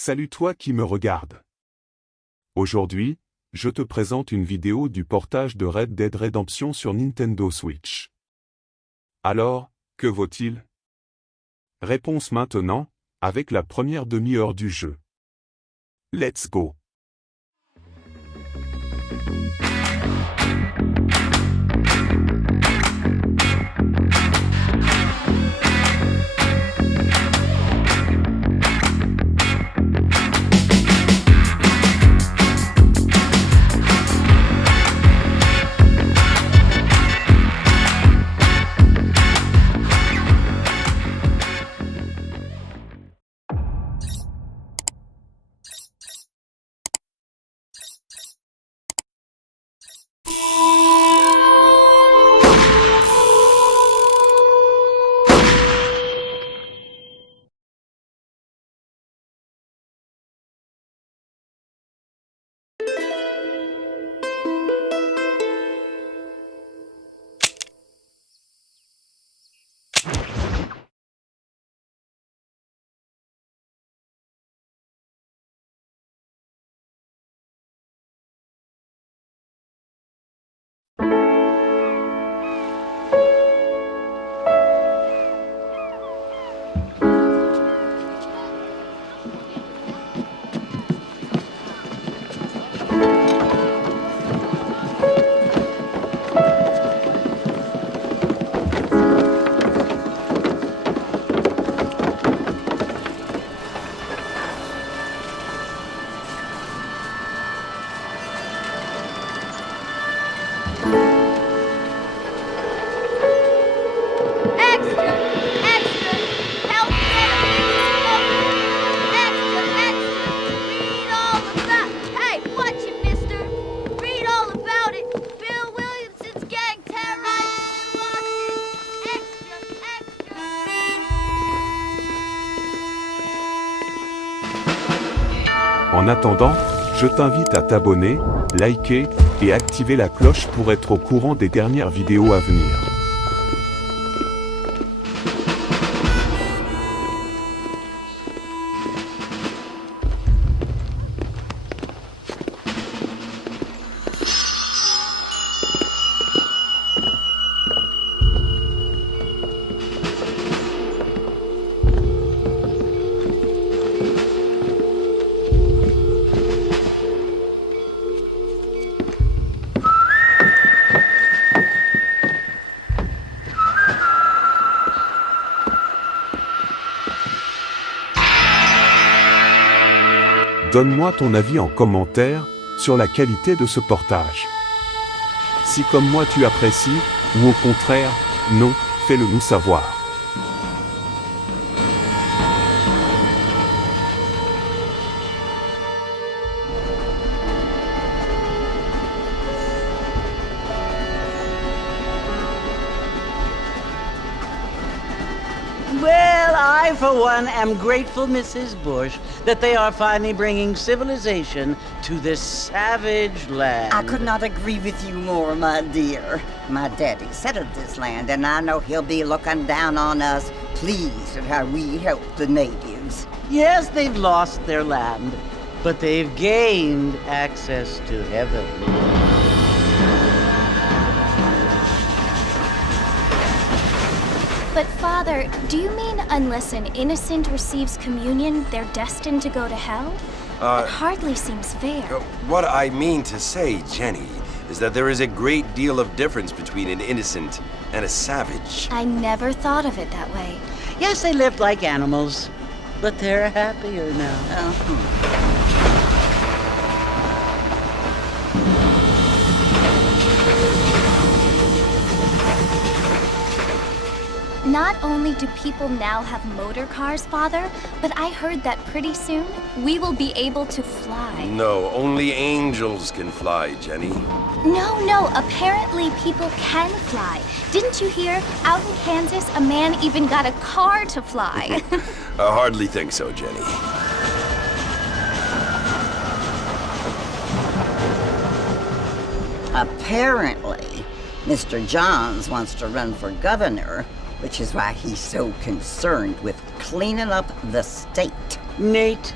Salut toi qui me regarde. Aujourd'hui, je te présente une vidéo du portage de Red Dead Rédemption sur Nintendo Switch. Alors, que vaut-il? Réponse maintenant, avec la première demi-heure du jeu. Let's go! En attendant, je t'invite à t'abonner, liker et activer la cloche pour être au courant des dernières vidéos à venir. Donne-moi ton avis en commentaire sur la qualité de ce portage. Si comme moi tu apprécies, ou au contraire, non, fais-le nous savoir. Well, I, for one, am grateful, Mrs. Bush, that they are finally bringing civilization to this savage land. I could not agree with you more, my dear. My daddy settled this land, and I know he'll be looking down on us, pleased at how we help the natives. Yes, they've lost their land, but they've gained access to heaven. But Father, do you mean unless an innocent receives communion, they're destined to go to hell? It hardly seems fair. What I mean to say, Jenny, is that there is a great deal of difference between an innocent and a savage. I never thought of it that way. Yes, they lived like animals, but they're happier now. Not only do people now have motor cars, Father, but I heard that pretty soon we will be able to fly. No, only angels can fly, Jenny. No, apparently people can fly. Didn't you hear? Out in Kansas, a man even got a car to fly. I hardly think so, Jenny. Apparently, Mr. Johns wants to run for governor, which is why he's so concerned with cleaning up the state. Nate,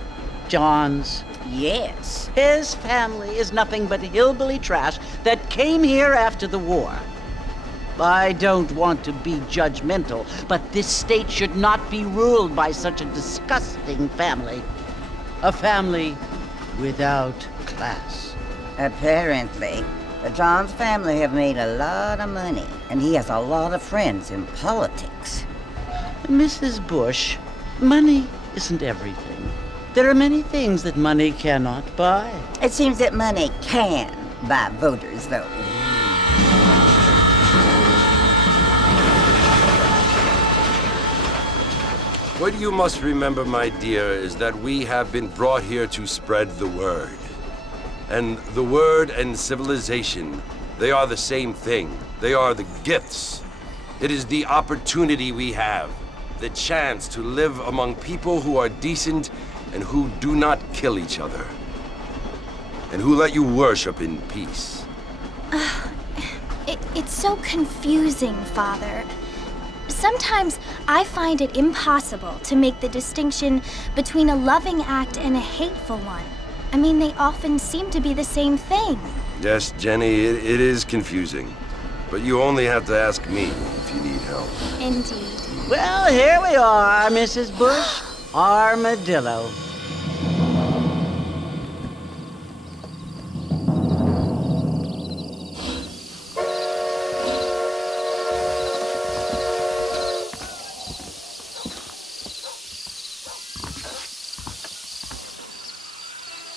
John's? Yes. His family is nothing but hillbilly trash that came here after the war. I don't want to be judgmental, but this state should not be ruled by such a disgusting family. A family without class. Apparently. The John's family have made a lot of money, and he has a lot of friends in politics. Mrs. Bush, money isn't everything. There are many things that money cannot buy. It seems that money can buy voters, though. What you must remember, my dear, is that we have been brought here to spread the word. And the word and civilization, they are the same thing. They are the gifts. It is the opportunity we have, the chance to live among people who are decent and who do not kill each other, and who let you worship in peace. It's so confusing, Father. Sometimes I find it impossible to make the distinction between a loving act and a hateful one. I mean, they often seem to be the same thing. Yes, Jenny, it is confusing. But you only have to ask me if you need help. Indeed. Well, here we are, Mrs. Bush. Armadillo.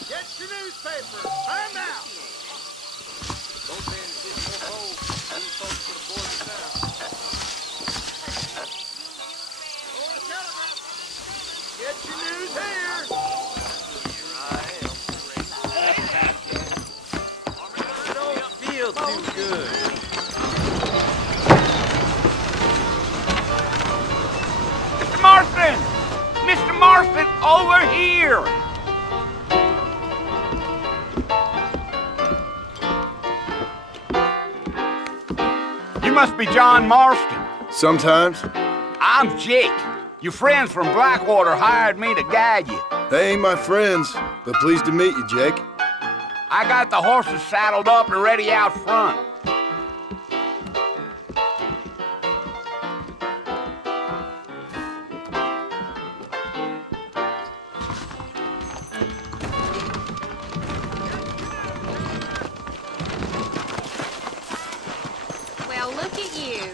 Get your newspaper. Turn now. Don't pay any more gold. Them folks could afford it now. Oh, telegram. Get your news here. I don't feel too good. Mr. Marston! Mr. Marston, over here! You must be John Marston. Sometimes. I'm Jake. Your friends from Blackwater hired me to guide you. They ain't my friends, but pleased to meet you, Jake. I got the horses saddled up and ready out front. Well, look at you.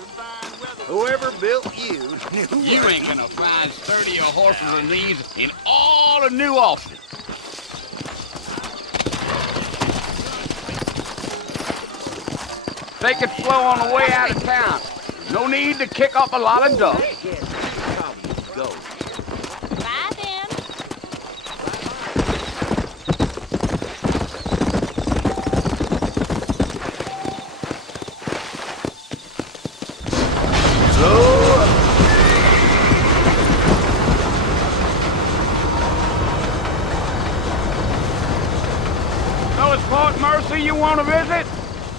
Whoever built you knew You ain't gonna find sturdier horses than these in all of New Austin. Take it slow on the way out of town. No need to kick up a lot of dust. Bye then. So it's Fort Mercy you want to visit?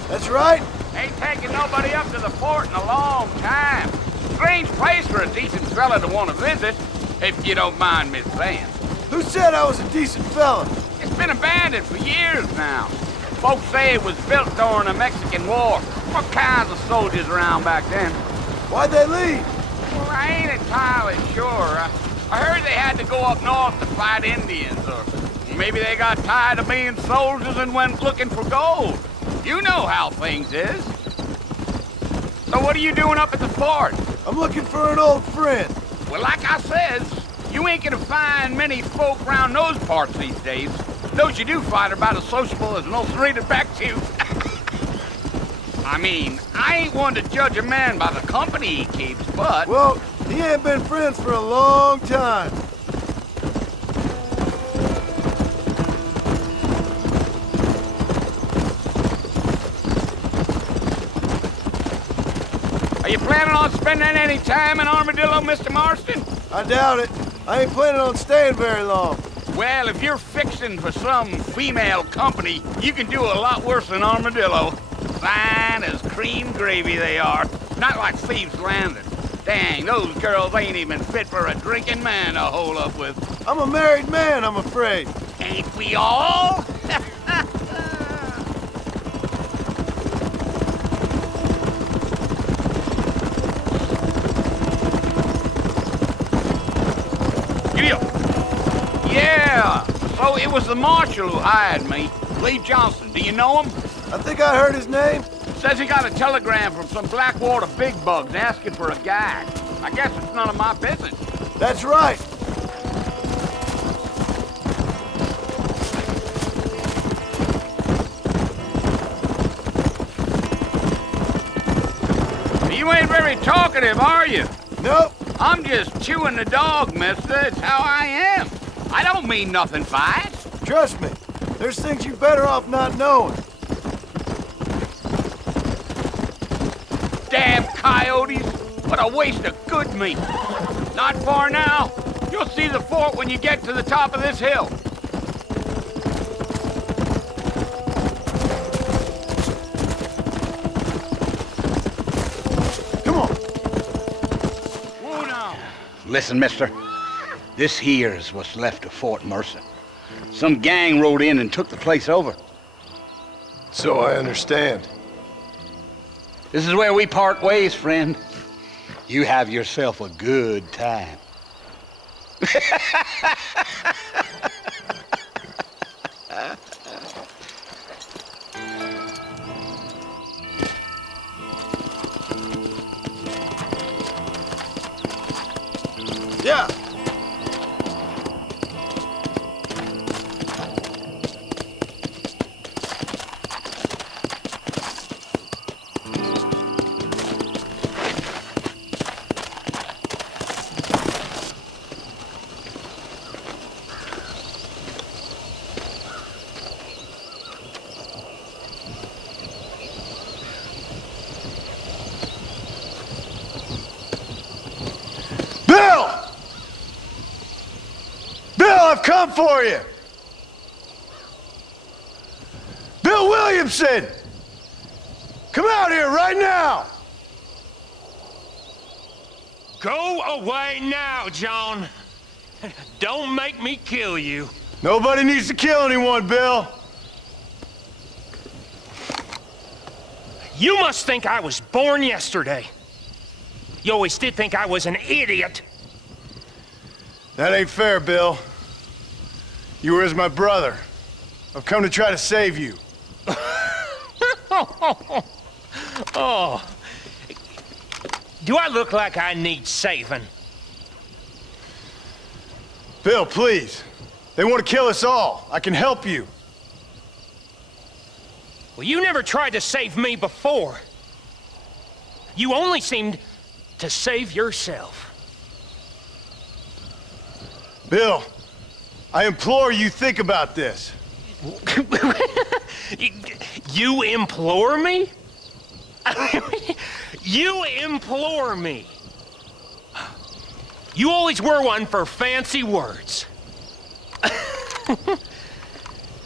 That's right. Ain't taking nobody up to the fort in a long time. Strange place for a decent fella to want to visit, if you don't mind me saying. Who said I was a decent fella? It's been abandoned for years now. Folks say it was built during the Mexican War. What kinds of soldiers around back then? Why'd they leave? Well, I ain't entirely sure. I heard they had to go up north to fight Indians, or maybe they got tired of being soldiers and went looking for gold. You know how things is. So what are you doing up at the fort? I'm looking for an old friend. Well, like I says, you ain't gonna find many folk around those parts these days. Those you do find are about as sociable as an old serrated back tooth. I mean, I ain't one to judge a man by the company he keeps, but... Well, he ain't been friends for a long time. Are you planning on spending any time in Armadillo, Mr. Marston? I doubt it. I ain't planning on staying very long. Well, if you're fixing for some female company, you can do a lot worse than Armadillo. Fine as cream gravy they are. Not like Thieves' Landing. Dang, those girls ain't even fit for a drinking man to hole up with. I'm a married man, I'm afraid. Ain't we all? Yeah, so it was the marshal who hired me. Lee Johnson, do you know him? I think I heard his name. Says he got a telegram from some Blackwater big bugs asking for a guide. I guess it's none of my business. That's right. You ain't very talkative, are you? Nope. I'm just chewing the dog, mister. It's how I am. I don't mean nothing by it. Trust me. There's things you're better off not knowing. Damn coyotes! What a waste of good meat. Not far now. You'll see the fort when you get to the top of this hill. Come on. Whoa now. Listen, mister. This here is what's left of Fort Mercer. Some gang rode in and took the place over. So I understand. This is where we part ways, friend. You have yourself a good time. Yeah. I've come for you! Bill Williamson! Come out here right now! Go away now, John. Don't make me kill you. Nobody needs to kill anyone, Bill. You must think I was born yesterday. You always did think I was an idiot. That ain't fair, Bill. You were as my brother. I've come to try to save you. Oh. Do I look like I need saving? Bill, please. They want to kill us all. I can help you. Well, you never tried to save me before. You only seemed to save yourself. Bill, I implore you think about this. You implore me? You implore me. You always were one for fancy words.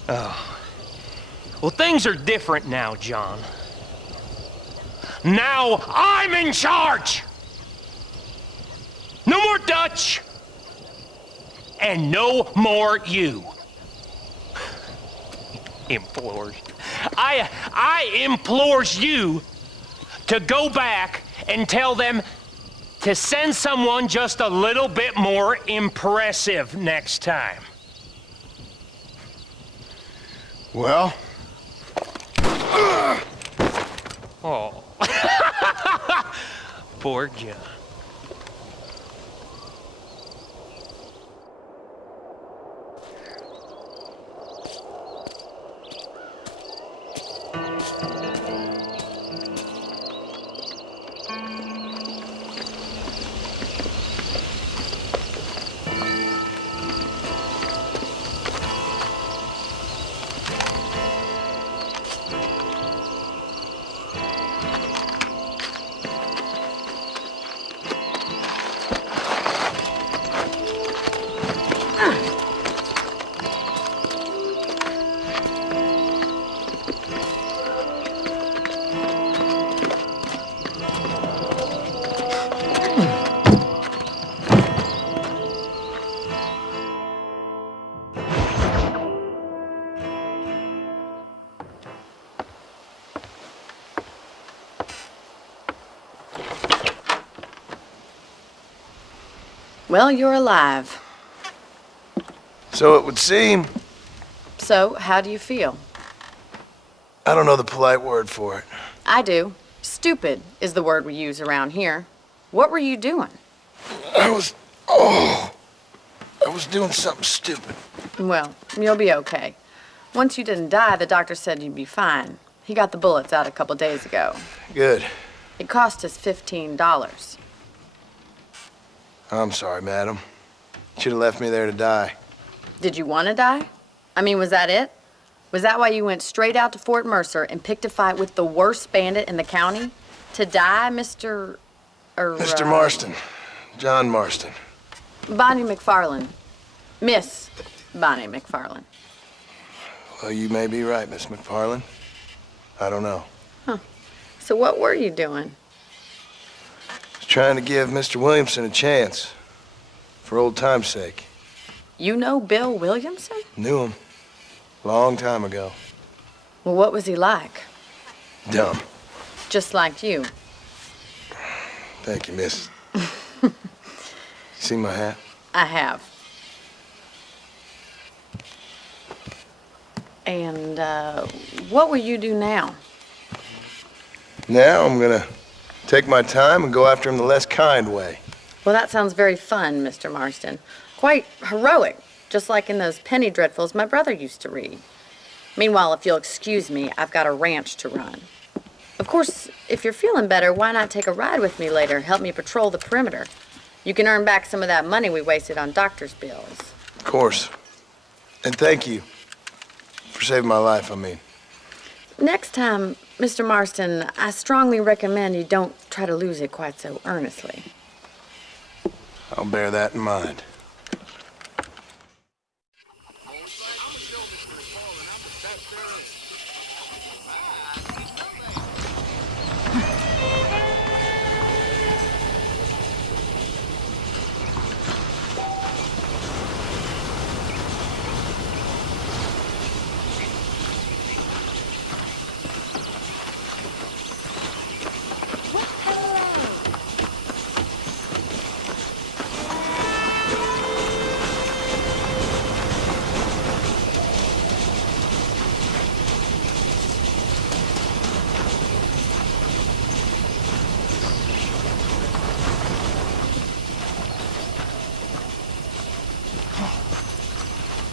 Oh. Well, things are different now, John. Now I'm in charge! No more Dutch! And no more you. Implores. I implores you to go back and tell them to send someone just a little bit more impressive next time. Well? Oh. Poor John. Well, you're alive. So it would seem. So, how do you feel? I don't know the polite word for it. I do. Stupid is the word we use around here. What were you doing? I was doing something stupid. Well, you'll be okay. Once you didn't die, the doctor said you'd be fine. He got the bullets out a couple days ago. Good. It cost us $15. I'm sorry, madam. Should have left me there to die. Did you want to die? I mean, was that it? Was that why you went straight out to Fort Mercer and picked a fight with the worst bandit in the county? To die, Mr. Mr. Marston. John Marston. Bonnie McFarland. Miss Bonnie McFarland. Well, you may be right, Miss McFarland. I don't know. Huh. So what were you doing? I was trying to give Mr. Williamson a chance. For old time's sake. You know Bill Williamson? Knew him. Long time ago. Well, what was he like? Dumb. Just like you. Thank you, miss. See my hat? I have. And, what will you do now? Now I'm gonna take my time and go after him the less kind way. Well, that sounds very fun, Mr. Marston. Quite heroic, just like in those penny dreadfuls my brother used to read. Meanwhile, if you'll excuse me, I've got a ranch to run. Of course, if you're feeling better, why not take a ride with me later? Help me patrol the perimeter. You can earn back some of that money we wasted on doctor's bills. Of course. And thank you for saving my life, I mean. Next time, Mr. Marston, I strongly recommend you don't try to lose it quite so earnestly. I'll bear that in mind.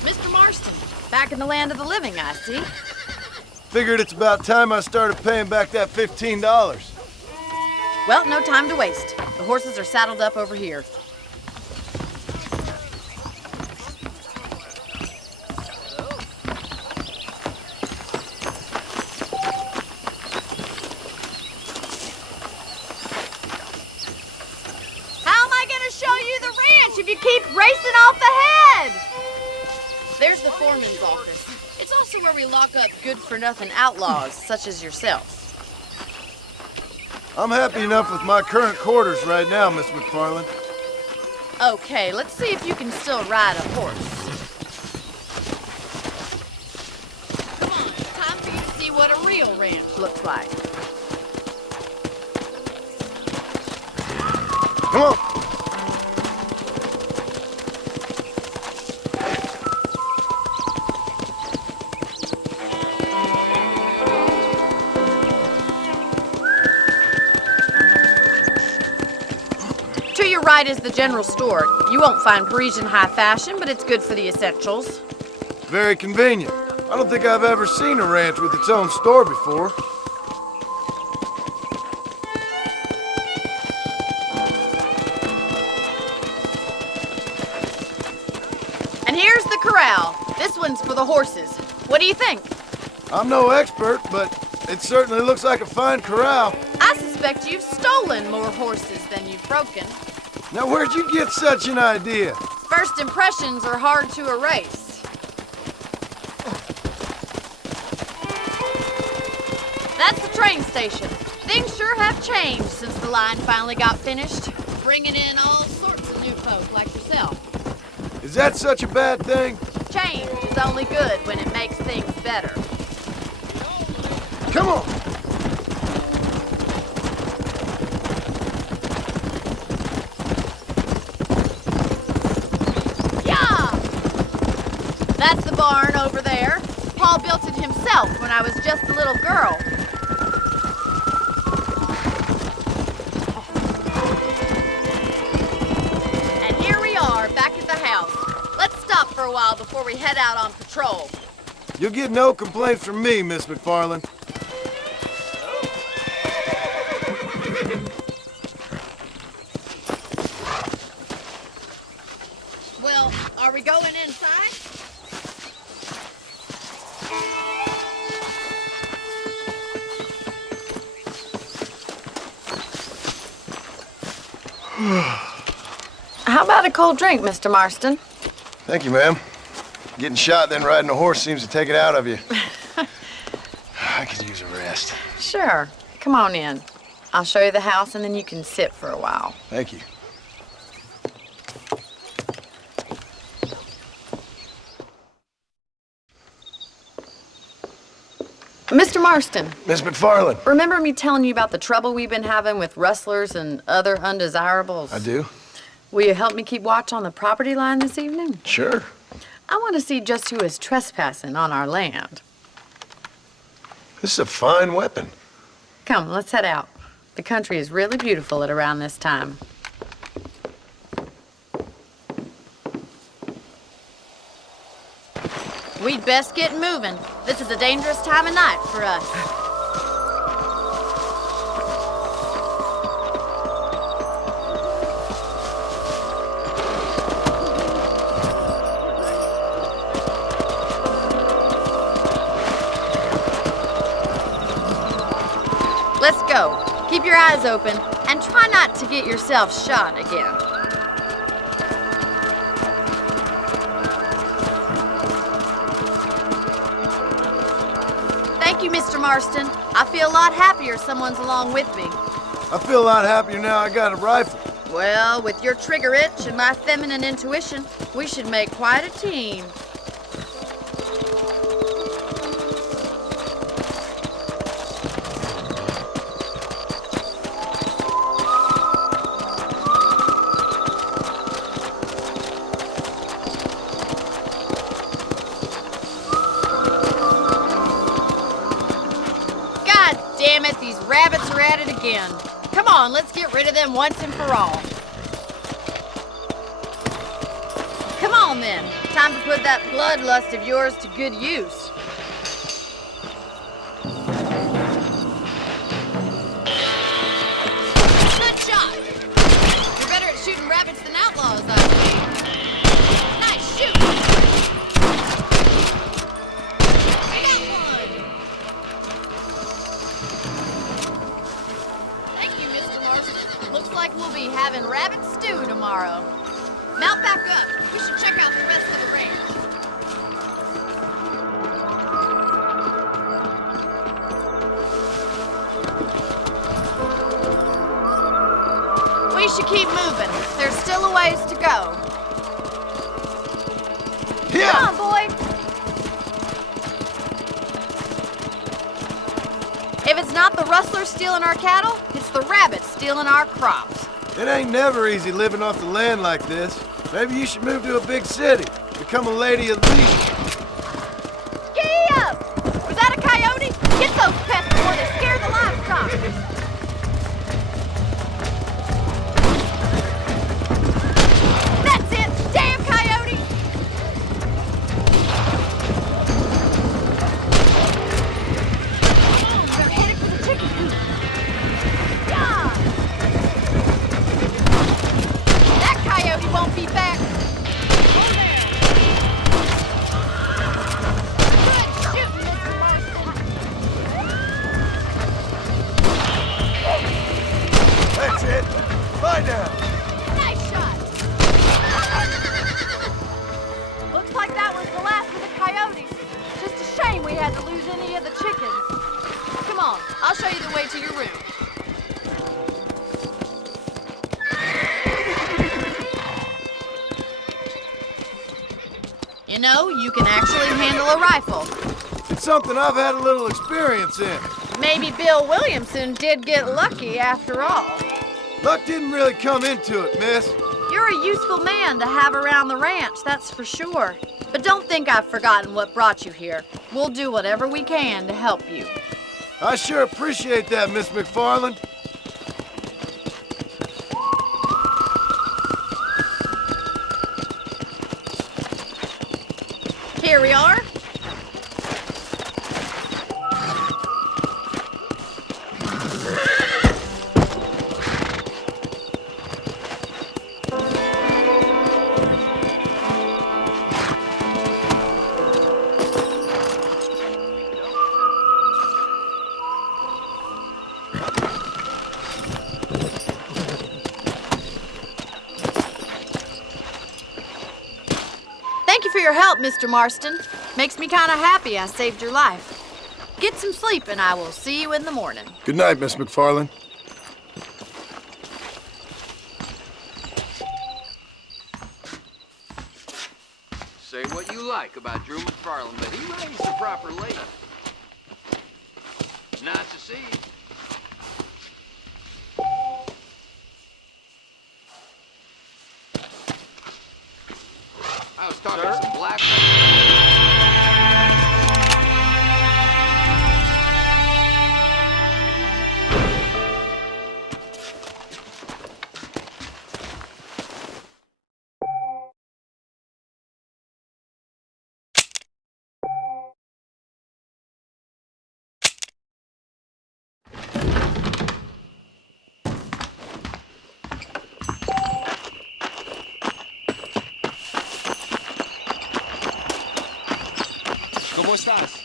Mr. Marston, back in the land of the living, I see. Figured it's about time I started paying back that $15. Well, no time to waste. The horses are saddled up over here. How am I going to show you the ranch if you keep racing off ahead? There's the foreman's office. It's also where we lock up good-for-nothing outlaws, such as yourself. I'm happy enough with my current quarters right now, Miss McFarland. Okay, let's see if you can still ride a horse. Come on, it's time for you to see what a real ranch looks like. Come on! To your right is the general store. You won't find Parisian high fashion, but it's good for the essentials. Very convenient. I don't think I've ever seen a ranch with its own store before. And here's the corral. This one's for the horses. What do you think? I'm no expert, but it certainly looks like a fine corral. I suspect you've stolen more horses than you've broken. Now, where'd you get such an idea? First impressions are hard to erase. That's the train station. Things sure have changed since the line finally got finished, bringing in all sorts of new folk like yourself. Is that such a bad thing? Change is only good when it makes things better. Come on! That's the barn over there. Paul built it himself when I was just a little girl. And here we are, back at the house. Let's stop for a while before we head out on patrol. You'll get no complaints from me, Miss McFarland. Well, are we going inside? How about a cold drink, Mr. Marston? Thank you, ma'am. Getting shot, then riding a horse seems to take it out of you. I could use a rest. Sure. Come on in. I'll show you the house, and then you can sit for a while. Thank you. Mr. Marston. Miss McFarland. Remember me telling you about the trouble we've been having with rustlers and other undesirables? I do. Will you help me keep watch on the property line this evening? Sure. I want to see just who is trespassing on our land. This is a fine weapon. Come, let's head out. The country is really beautiful at around this time. We'd best get moving. This is a dangerous time of night for us. Let's go. Keep your eyes open and try not to get yourself shot again. Thank you, Mr. Marston. I feel a lot happier someone's along with me. I feel a lot happier now I got a rifle. Well, with your trigger itch and my feminine intuition, we should make quite a team. Damn it, these rabbits are at it again. Come on, let's get rid of them once and for all. Come on then, time to put that bloodlust of yours to good use. Good shot. You're better at shooting rabbits than outlaws, I think. Nice shoot. Like we'll be having rabbit stew tomorrow. Mount back up. We should check out the rest of the ranch. We should keep moving. There's still a ways to go. Yeah. Come on, boy. If it's not the rustlers stealing our cattle, it's the rabbits stealing our crops. It ain't never easy living off the land like this. Maybe you should move to a big city. Become a lady of leisure. Gee up! Was that a coyote? Get those pests before they scare the livestock. That's it! Damn coyote! They're headed for the chicken coop. Yeah! That coyote won't be back. Oh, there. Good shooting, Mr. Marston. That's it. Bye now. Nice shot. Looks like that was the last of the coyotes. Just a shame we had to lose any of the chickens. Come on, I'll show you the way to your room. You know, you can actually handle a rifle. It's something I've had a little experience in. Maybe Bill Williamson did get lucky after all. Luck didn't really come into it, miss. You're a useful man to have around the ranch, that's for sure. But don't think I've forgotten what brought you here. We'll do whatever we can to help you. I sure appreciate that, Miss McFarland. Here we are. Thank you for your help, Mr. Marston. Makes me kind of happy I saved your life. Get some sleep and I will see you in the morning. Good night, Miss McFarland. Say what you like about Drew McFarland, but he raised the proper lady. Nice to see you. I was talking to some black ¿Cómo estás?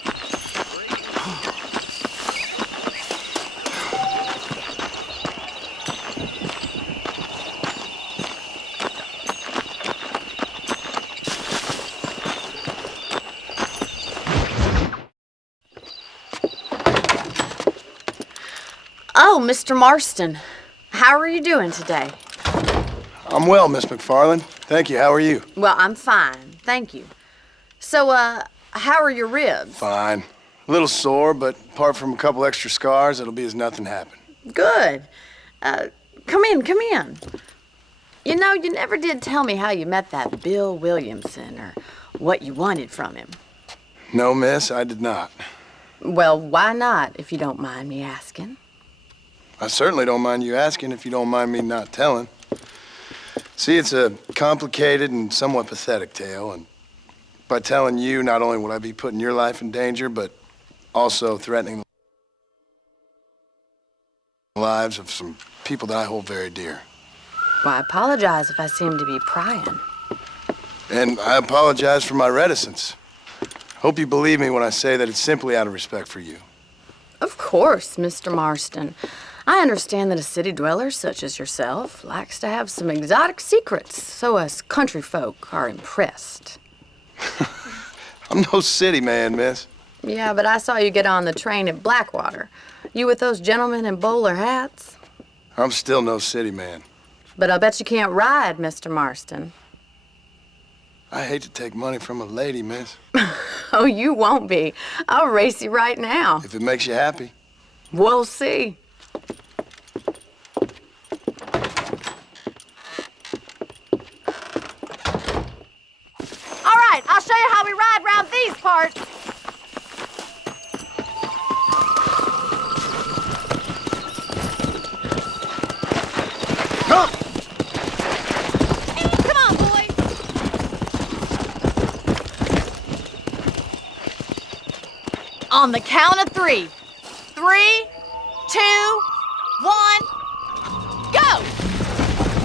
Oh, Mr. Marston. How are you doing today? I'm well, Miss McFarland. Thank you. How are you? Well, I'm fine. Thank you. So, how are your ribs? Fine. A little sore, but apart from a couple extra scars, it'll be as nothing happened. Good. Come in. You know, you never did tell me how you met that Bill Williamson or what you wanted from him. No, miss, I did not. Well, why not, if you don't mind me asking? I certainly don't mind you asking if you don't mind me not telling. See, it's a complicated and somewhat pathetic tale, and by telling you, not only would I be putting your life in danger, but also threatening the lives of some people that I hold very dear. Well, I apologize if I seem to be prying. And I apologize for my reticence. Hope you believe me when I say that it's simply out of respect for you. Of course, Mr. Marston. I understand that a city dweller such as yourself likes to have some exotic secrets, so us country folk are impressed. I'm no city man, miss. Yeah, but I saw you get on the train at Blackwater. You with those gentlemen in bowler hats? I'm still no city man. But I'll bet you can't ride, Mr. Marston. I hate to take money from a lady, miss. Oh, you won't be. I'll race you right now. If it makes you happy. We'll see. All right, I'll show you how we ride around these parts. Come! Come on, boys. On the count of 3. 3, 2, 1, go!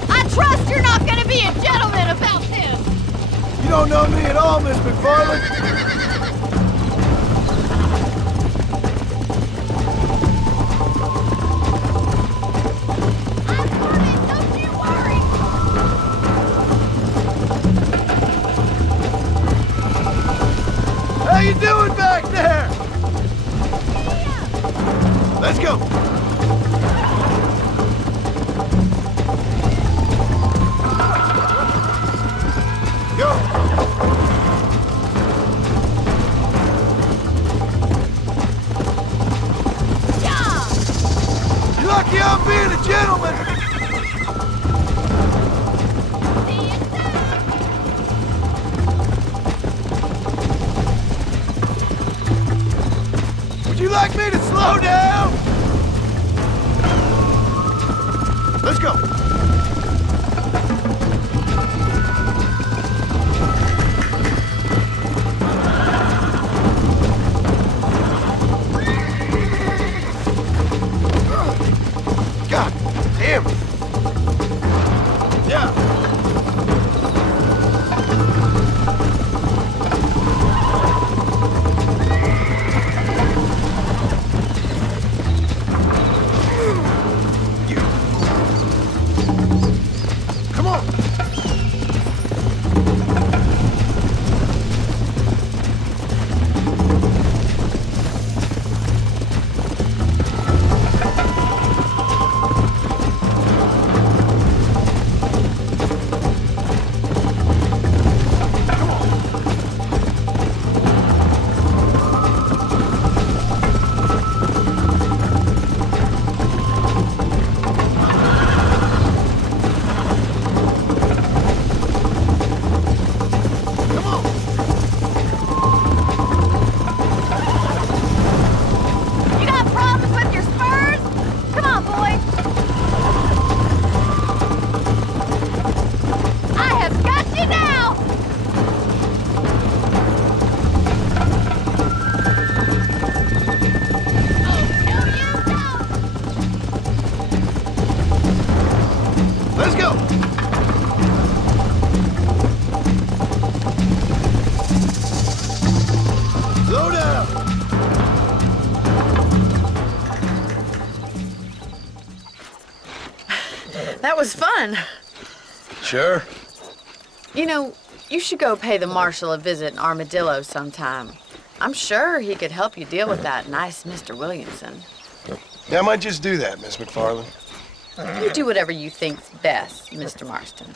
I trust you're not going to be a gentleman about this. You don't know me at all, Miss McFarland. I'm coming, don't you worry. How you doing back there? Let's go. Go. Yeah. You're lucky I'm being a gentleman. See you soon. like me to slow down? Let's go. God damn it. Yeah. Come on. You got problems with your spurs? Come on, boy. I have got you now. Let's go. Slow down. That was fun. Sure. You know, you should go pay the marshal a visit in Armadillo sometime. I'm sure he could help you deal with that nice Mr. Williamson. Yeah, I might just do that, Miss McFarland. You do whatever you think's best, Mr. Marston.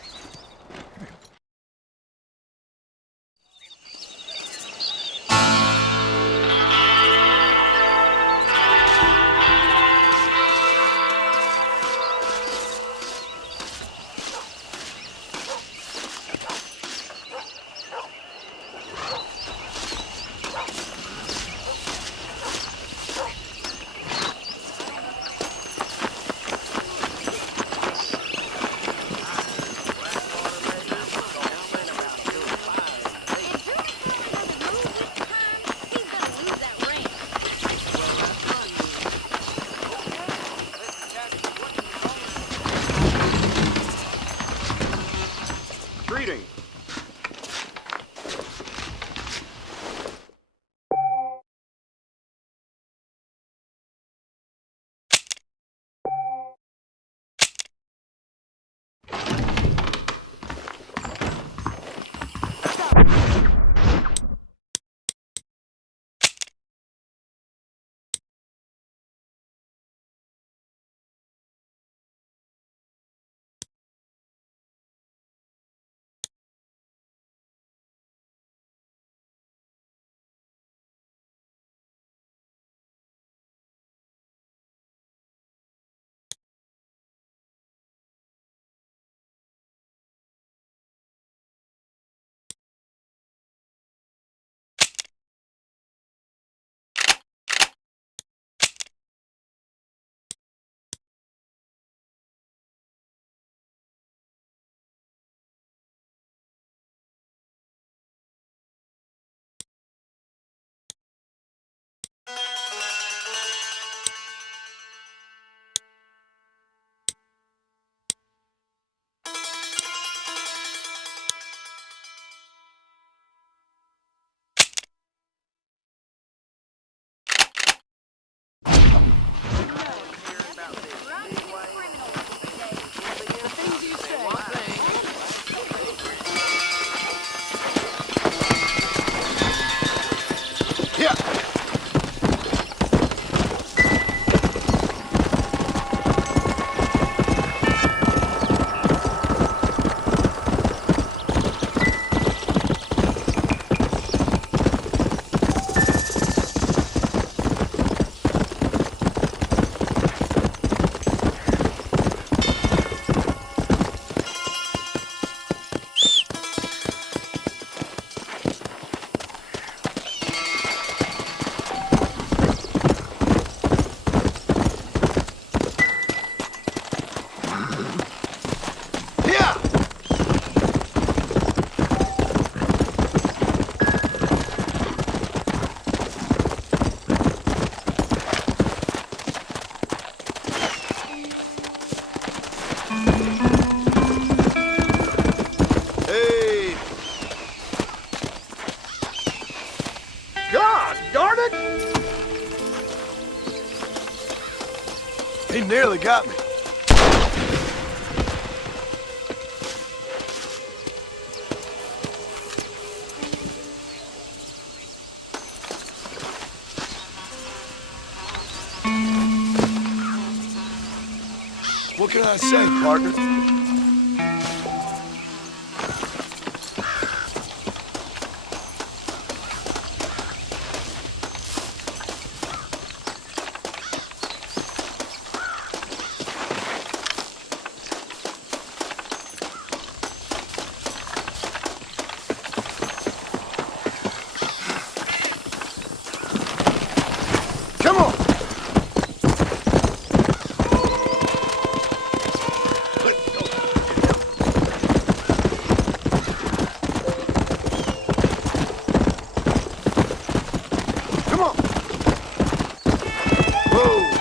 God darn it! He nearly got me. What can I say, partner? Come on! Come on! Whoa!